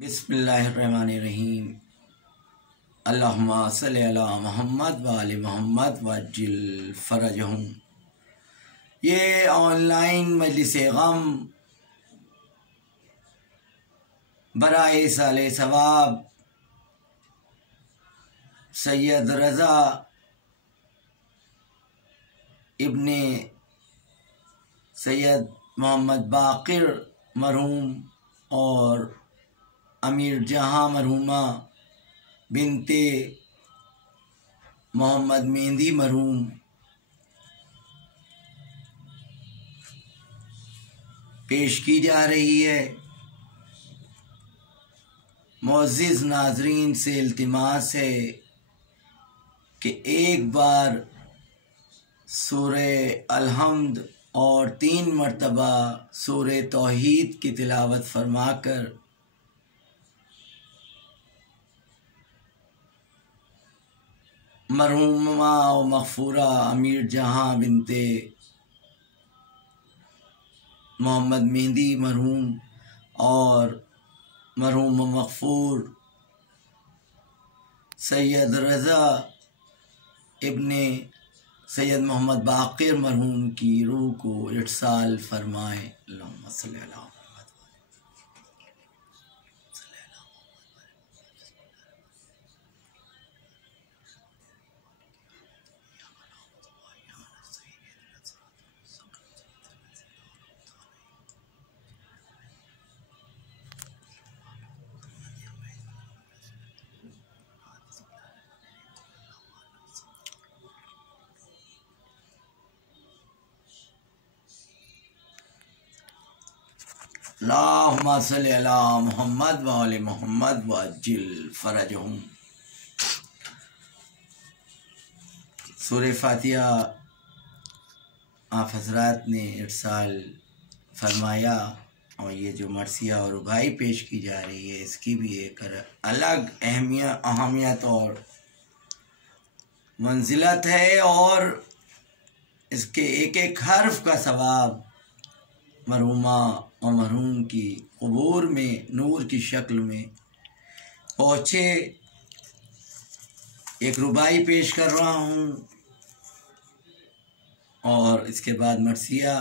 बिस्मिल्लाहिर्रहमानिर्रहीम। अल्लाहुम्मा सल्लि अला मुहम्मद व आले मुहम्मद वअज्जिल फरजहुम। ये ऑनलाइन मजलिस गम बराए साले सवाब सैयद रज़ा इब्ने सैयद मोहम्मद बाक़िर मरहूम और अमीर जहाँ मरहूमा बिनते मोहम्मद मेहंदी मरहूम पेश की जा रही है। मुअज़्ज़िज़ नाज़रीन से इल्तिमास है कि एक बार सूरह अल-हम्द और 3 मरतबा सूरह तौहीद की तिलावत फरमाकर मरहूमा व मग़फ़ूरा अमीर जहाँ बिनते मोहम्मद मेहंदी मरहूम और मरहूम मग़फ़ूर सैयद रज़ा इब्ने सैयद मोहम्मद बाक़िर मरहूम की रूह को इरसाल फरमाएँ। अल्लाहुम्मा सल्लि अला अल्लाहुम्मा सल्लि अला मुहम्मद व आले मुहम्मद वअज्जिल फरजहुम। सूरह फातिहा आप हज़रात ने इरसाल फरमाया और ये जो मरसिया और रुबाई पेश की जा रही है इसकी भी एक अलग अहमियत और मंजिलत है और इसके एक एक हर्फ का सवाब मरहूमा और मरहूम की क़ुबूर में नूर की शक्ल में पहुँचे। एक रुबाई पेश कर रहा हूँ और इसके बाद मरसिया,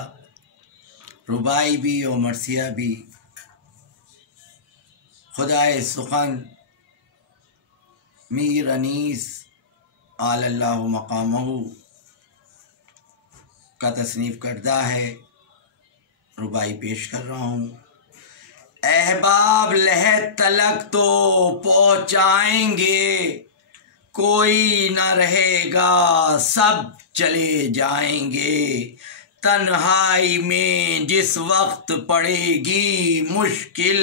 रुबाई भी और मरसिया भी। खुदाए सुखन मीर अनीस आलल्लाहु मकामहू का तसनीफ़ करदा है। रुबाई पेश कर रहा हूँ। अहबाब लहद तलक तो पहुँचाएंगे, कोई न रहेगा सब चले जाएंगे। तन्हाई में जिस वक्त पड़ेगी मुश्किल,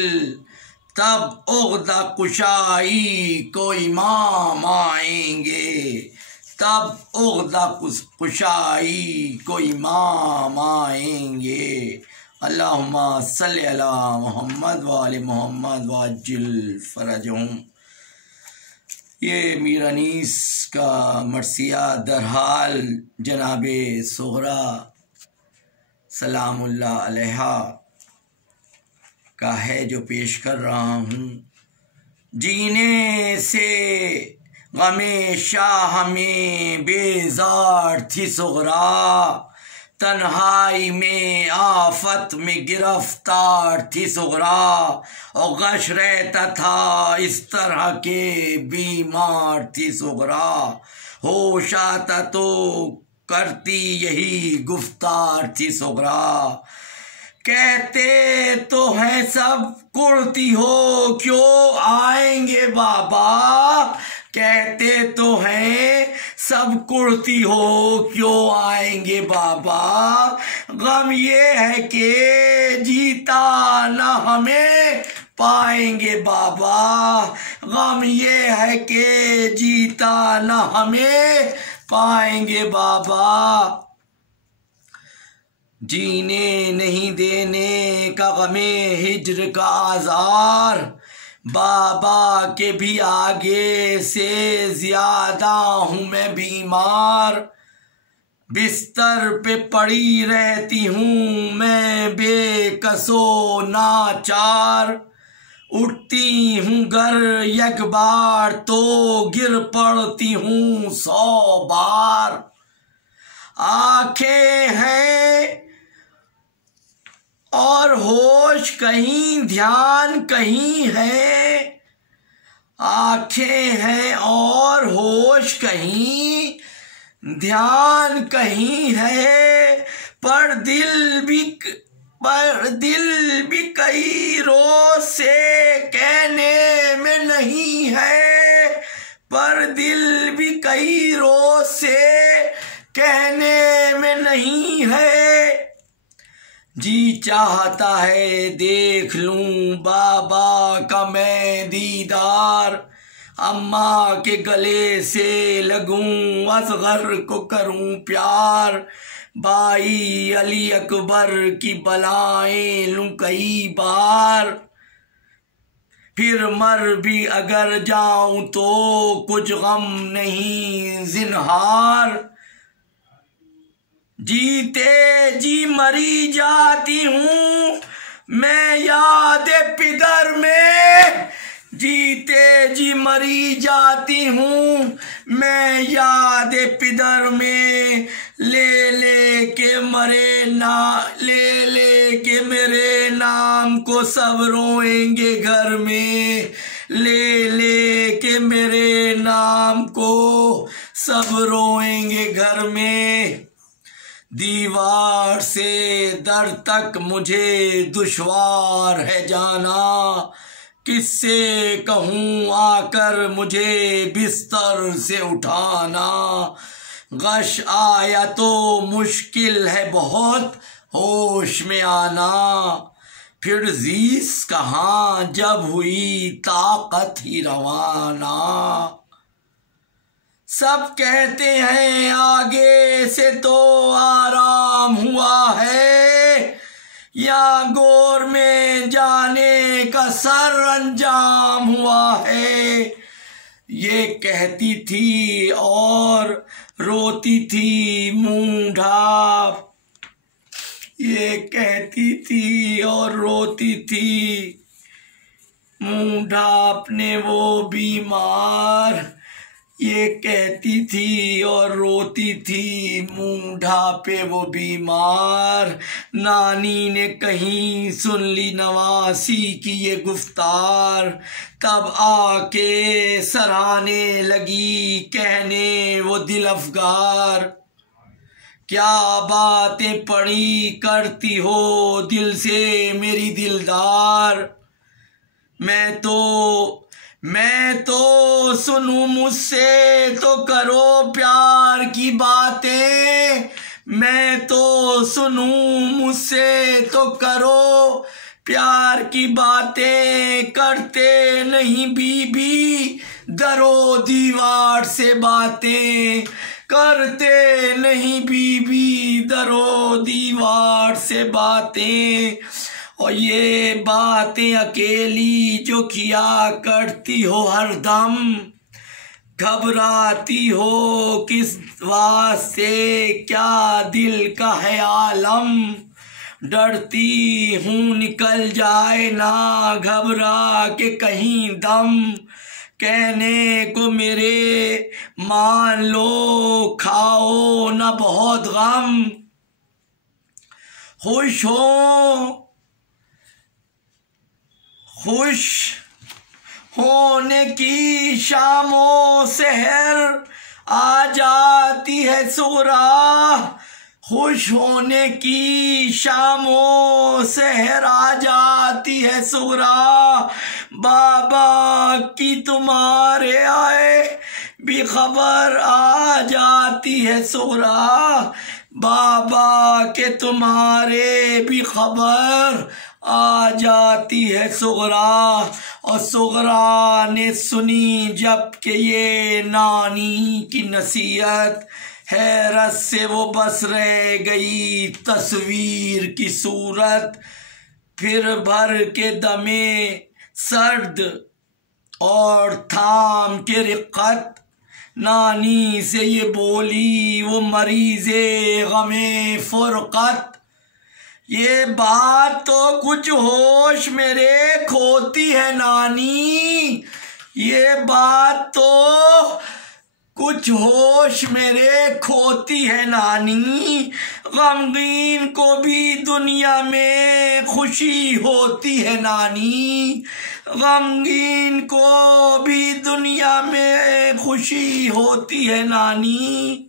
तब उग़्दा कुशाई को इमाम आएंगे। तब उग़्दा कुशाई को इमाम आएंगे। अल्लाहुम्मा सल्लि अला मुहम्मद व आले मुहम्मद वअज्जिल फरजहुम। ये मीर अनीस का मरसिया दरहाल जनाबे सुगरा सलामुल्लाह अलैहा का है जो पेश कर रहा हूँ। जीने से गमे शाह में बेजार थी सुगरा, तन्हाई में आफत में गिरफ्तार थी सुगरा। और गश रहता था इस तरह के बीमार थी सुगरा। होश आता तो करती यही गुफ्तार थी सुगरा। कहते तो हैं सब कुर्ती हो क्यों आएंगे बाबा। कहते तो हैं सब कुर्ती हो क्यों आएंगे बाबा। गम ये है कि जीता न हमें पाएंगे बाबा। गम ये है कि जीता न हमें पाएंगे बाबा। जीने नहीं देने का गमे हिज्र का आज़ार, बाबा के भी आगे से ज्यादा हूँ मैं बीमार। बिस्तर पे पड़ी रहती हूँ मैं बेकसो नाचार। उठती हूँ गर एक बार तो गिर पड़ती हूँ 100 बार। आंखें हैं और होश कहीं, ध्यान कहीं है। आंखें हैं और होश कहीं, ध्यान कहीं है। पर दिल भी कई रोज से कहने में नहीं है। पर दिल भी कई रोज से कहने में नहीं है। जी चाहता है देख लूं बाबा का मैं दीदार, अम्मा के गले से लगूं, असगर को करूं प्यार। भाई अली अकबर की बलाएं लूं कई बार। फिर मर भी अगर जाऊं तो कुछ गम नहीं जिन्हार। जीते जी मरी जाती हूँ मैं याद पिदर में। जीते जी मरी जाती हूँ मैं याद पिदर में। ले के मेरे नाम को सब रोएंगे घर में। ले के मेरे नाम को सब रोएंगे घर में। दीवार से दर तक मुझे दुश्वार है जाना। किससे कहूँ आकर मुझे बिस्तर से उठाना। गश आया तो मुश्किल है बहुत होश में आना। फिर जीस कहाँ जब हुई ताकत ही रवाना। सब कहते हैं आगे से तो आराम हुआ है, या गोर में जाने का सर अंजाम हुआ है। ये कहती थी और रोती थी मुंह ढाप। ये कहती थी और रोती थी मुंह ढापने वो बीमार। ये कहती थी और रोती थी मुंह ढापे वो बीमार। नानी ने कहीं सुन ली नवासी की ये गुफ्तार। तब आके सराहने लगी कहने वो दिल अफगार। क्या बातें पड़ी करती हो दिल से मेरी दिलदार। मैं तो सुनूं मुझसे तो करो प्यार की बातें। मैं तो सुनूं मुझसे तो करो प्यार की बातें। करते नहीं बीबी दरो दीवार से बातें। करते नहीं बीबी दरो दीवार से बातें। और ये बातें अकेली जो किया करती हो हरदम। घबराती हो किस वास्ते क्या दिल का है आलम। डरती हूँ निकल जाए ना घबरा के कहीं दम। कहने को मेरे मान लो खाओ ना बहुत गम। खुश होने की शामों सहर आ जाती है सुगरा। खुश होने की शामों सहर आ जाती है सुगरा। बाबा की तुम्हारे आए भी खबर आ जाती है सुगरा। बाबा के तुम्हारे भी खबर आ जाती है सुगरा। और सुगरा ने सुनी जब के ये नानी की नसीहत। हैरत से वो बस रह गई तस्वीर की सूरत। फिर भर के दमे सर्द और थाम के रिक्कत। नानी से ये बोली वो मरीज़े गमे फुरकत। ये बात तो कुछ होश मेरे खोती है नानी, ये बात तो कुछ होश मेरे खोती है नानी। गमगीन को भी दुनिया में खुशी होती है नानी, गमगीन को भी दुनिया में खुशी होती है नानी।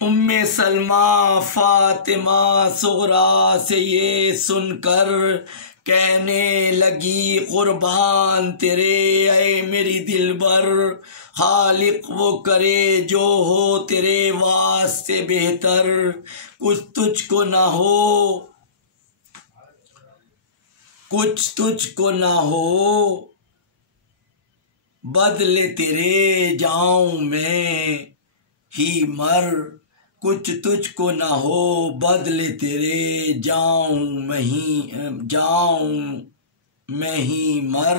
उम्मे सलमा फातिमा सुगरा से ये सुनकर कहने लगी, कुर्बान तेरे ऐ मेरी दिलबर, खालिक वो करे जो हो तेरे वास्ते बेहतर। कुछ तुझको ना हो, कुछ तुझको ना हो, बदले तेरे जाऊं मैं ही मर। कुछ तुझको ना हो, बदले तेरे जाऊं मैं ही मर।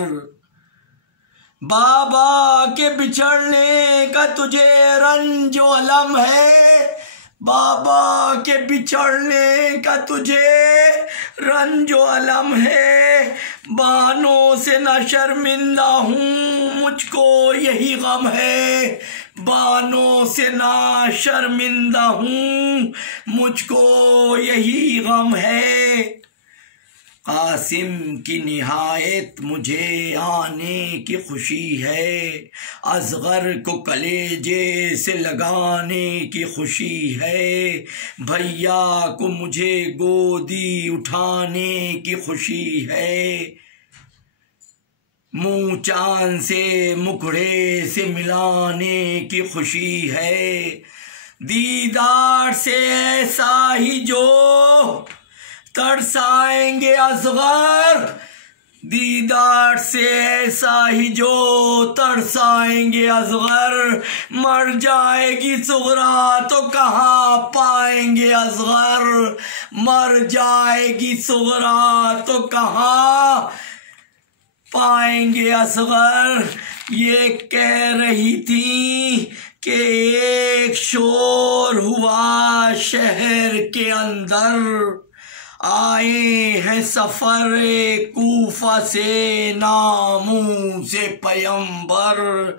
बाबा के बिछड़ने का तुझे रंजो अलम है, बाबा के बिछड़ने का तुझे रंजो अलम है। बानों से न शर्मिंदा हूँ मुझको यही गम है, बानों से ना शर्मिंदा हूँ मुझको यही गम है। कासिम की निहायत मुझे आने की खुशी है, असगर को कलेजे से लगाने की खुशी है। भैया को मुझे गोदी उठाने की खुशी है, मुँह चांद से मुखड़े से मिलाने की खुशी है। दीदार से ऐसा ही जो तरसाएंगे असगर, दीदार से ऐसा ही जो तरसाएंगे असगर। मर जाएगी सुगरा तो कहाँ पाएंगे असगर, मर जाएगी सुगरा तो कहाँ पाएंगे असगर। ये कह रही थी कि एक शोर हुआ शहर के अंदर, आए हैं सफर कूफा से नामों से पैगंबर।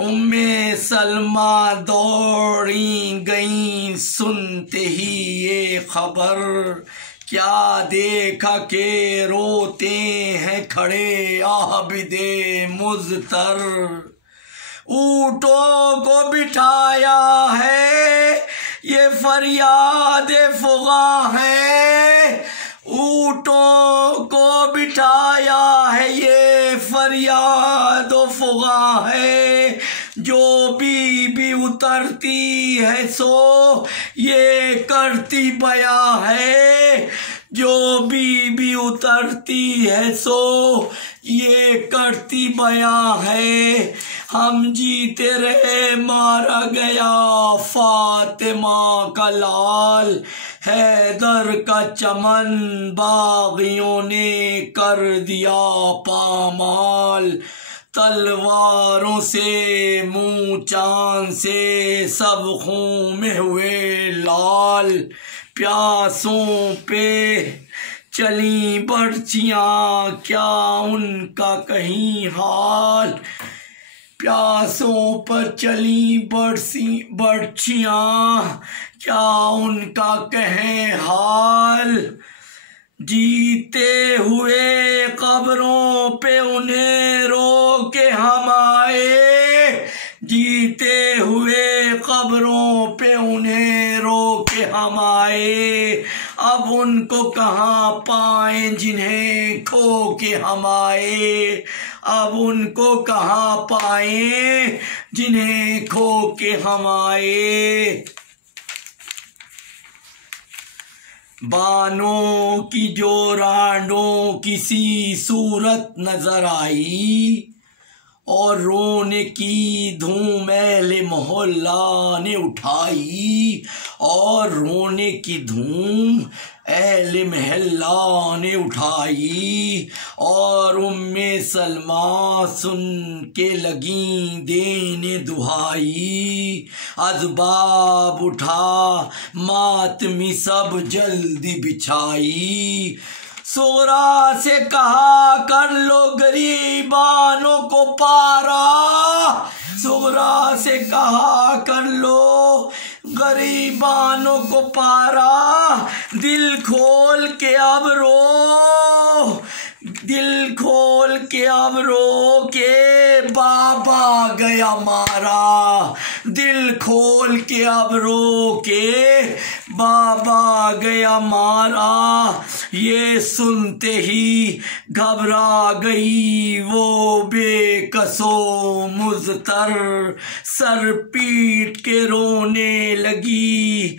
उम्मे सलमा दौड़ी गई सुनते ही ये खबर, क्या देखा के रोते हैं खड़े आबिदे मुज़तर। ऊँटों को बिठाया है ये फरियाद फुगा है, ऊँटों को बिठाया है ये फरियाद फुगा है। जो बीबी उतरती है सो ये करती बया है, जो बीबी उतरती है सो ये करती बया है। हम जीते रहे मारा गया फातिमा का लाल, हैदर का चमन बागियों ने कर दिया पामाल। तलवारों से मुँह चांद से सब खून में हुए लाल, प्यासों पे चली बर्चियाँ क्या उनका कहीं हाल, प्यासों पर चली बर्चियाँ क्या उनका कहें हाल। जीते हुए कब्रों पे उन्हें रोके हम आए, जीते हुए कब्रों पे उन्हें रोके हम आए। अब उनको कहाँ पाएं जिन्हें खो के हम आए, अब उनको कहाँ पाएं जिन्हें खो के हम आए। बानों की जो रांडों किसी सूरत नजर आई, और रोने की धूम अहले मोहल्ला ने उठाई, और रोने की धूम एले महल्ला ने उठाई और उम्मे सलमा सुन के लगी देने दुहाई। अज़बाब उठा मातमी सब जल्दी बिछाई। सोरा से कहा कर लो गरीबानों को पारा, सोरा से कहा कर लो गरीबानों को पारा। दिल खोल के अब रो, दिल खोल के अब रो के बाबा गया मारा। दिल खोल के अब रो के बाबा गया मारा। ये सुनते ही घबरा गई वो बेकसो मुज़तर, सर पीट के रोने लगी।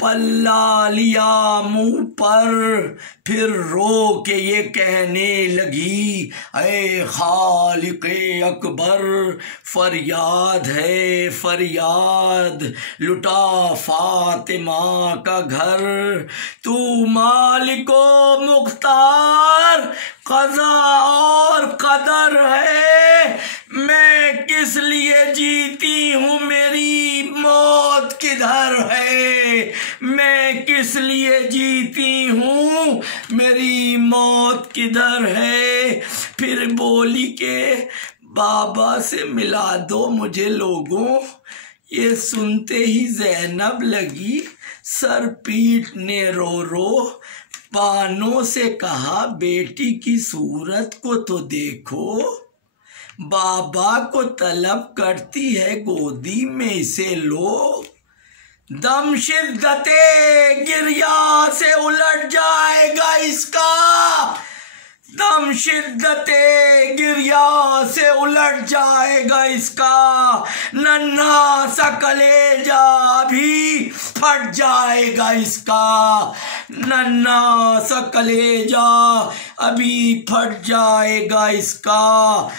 पल्ला लिया मुंह पर फिर रो के ये कहने लगी, ऐ खालिक़े अकबर फरियाद है फरियाद, लुटा फातिमा का घर। तू मालिको मुख्तार क़ज़ा और क़दर है, मैं किस लिए जीती हूँ मेरी मौत किधर है, मैं किस लिए जीती हूँ मेरी मौत किधर है। फिर बोली के बाबा से मिला दो मुझे लोगों। ये सुनते ही ज़ैनब लगी सर पीटने रो रो। बानों से कहा बेटी की सूरत को तो देखो, बाबा को तलब करती है गोदी में इसे लो। दम शिद्दते गिरिया से उलट जाएगा इसका, दम शिद्दते गिरिया से उलट जाएगा इसका। नन्हा सा कलेजा भी फट जाएगा इसका, नन्हा सा कलेजा अभी फट जाएगा इसका।